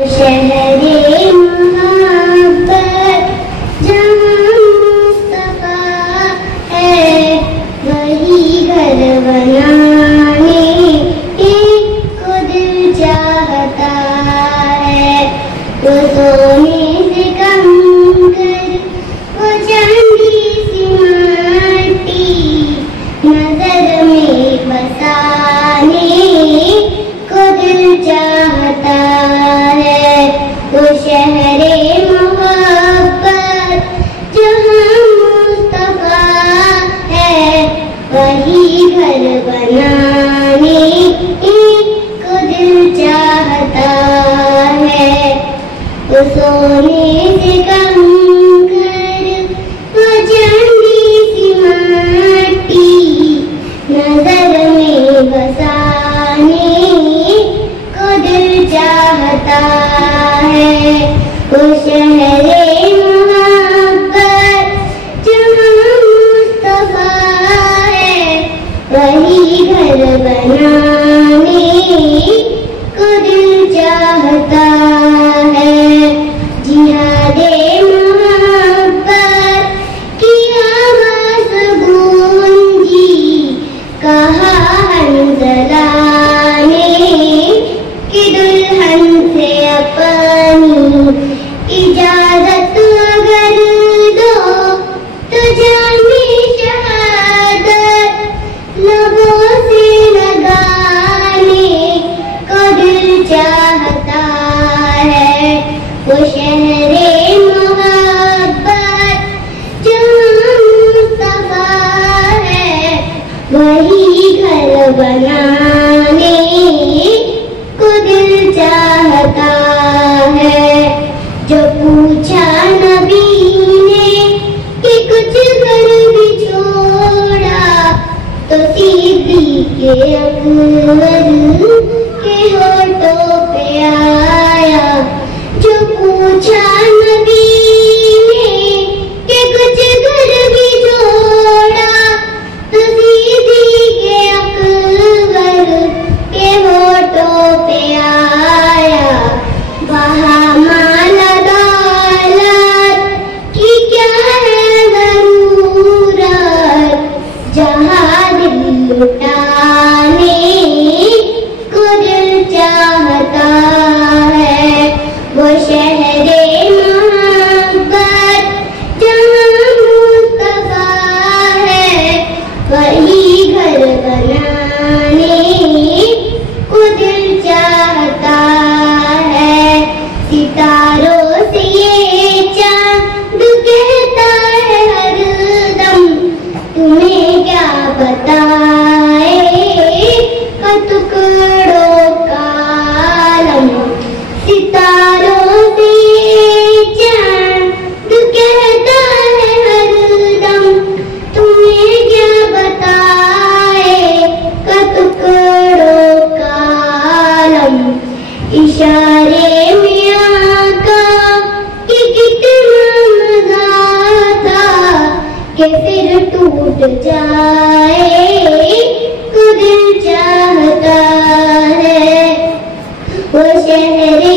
शहरे मोहब्बत जहाँ मुस्तफा है, वही घर बनाने को दिल चाहता है। वो सोने से कम कर वो चांदी सी माटी नजर में बसाने को दिल चाहता है। वो शहरे मोहब्बत जहाँ मुस्तफा है, वही घर बनाने को दिल चाहता है। वो सोने से कम कर वो चांदी सी माटी नजर में बसाने को दिल चाहता है। वो शहरे मोहब्बत जहाँ मुस्तफा है, वही घर बनाने को दिल चाहता है। जिहादे मोहब्बत की आवाज़ गूंजी, कहा हंज़ला कि दुल्हन से अपनी इजाजत अगर दो तो जाने शहादत लबों से लगाने को दिल चाहता है। वो शहरे मोहब्बत जहाँ मुस्तफा है, वही घर बनाने को दिल चाहता है। जो पूछा नबी ने कि कुछ कर भी छोड़ा, तो सिद्दीक़ अकबर के होठों पे आया। जो पूछा नबी ने कि कुछ कर भी छोड़ा, तो सिद्दीक़ अकबर के होठों पे आया। वहाँ माला दौलत की क्या है ज़रूरत, जहाँ दिल लुटाने को दिल चाहता है। वो शहरे मोहब्बत जहाँ मुस्तफा है, वही घर बनाने को दिल चाहता है। सितारों से ये चाँद कहता है हरदम, तुम्हें क्या बताए टुकड़ों का आलम। सितारों से ये चाँद कहता है हरदम, तुम्हें क्या बताए टुकड़ों का आलम। इशारे में आका कि कितना मजा था कि फिर टूट जाए को दिल चाहता है। वो शहरे